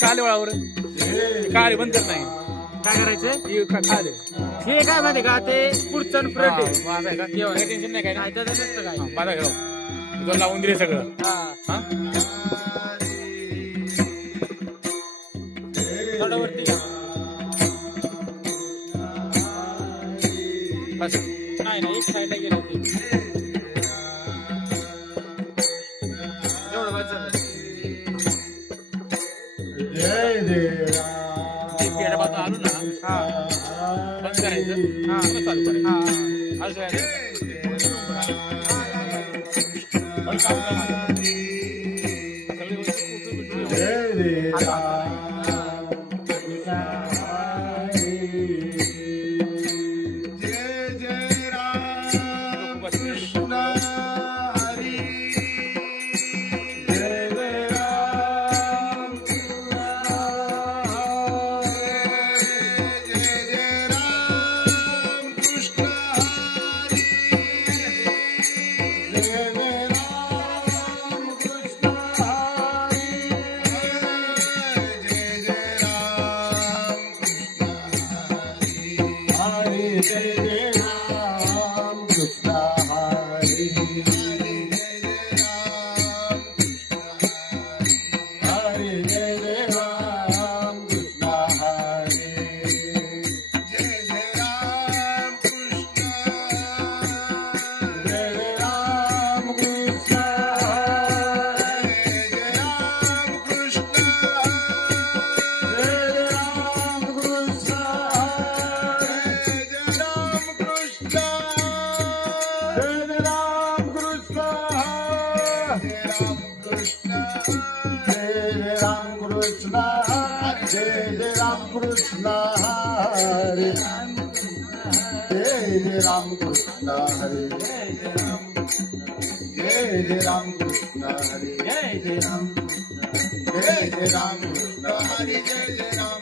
काले वळावर काळे बंद करत नाही काय करायचं खाले हे काय माहिती का ते पुढचं फ्रंट आहे माझा आहे का टेन्शन नाही काय काय त्याचं नसतं काय माझा घेऊ तो लावून दिले सगळं हा हा थोडं वरती घ्या. बस नाही नाही एक साईडला गेलं ते एवढं बस झालं. ते पेड बाजू आलो ना हा बंद करायचं हा. मग चालू करायचं हा असं आहे. पण काम करा माझं. सगळी गोष्टी Ram Krishna Hare Jai Jai Ram Krishna Hare Jai Jai Ram Krishna Hare Jai Jai Ram Krishna Hare Jai Jai Ram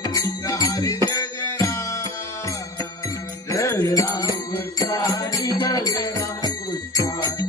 Krishna Hare Jai Jai Ram Krishna Hare Jai Jai Ram Krishna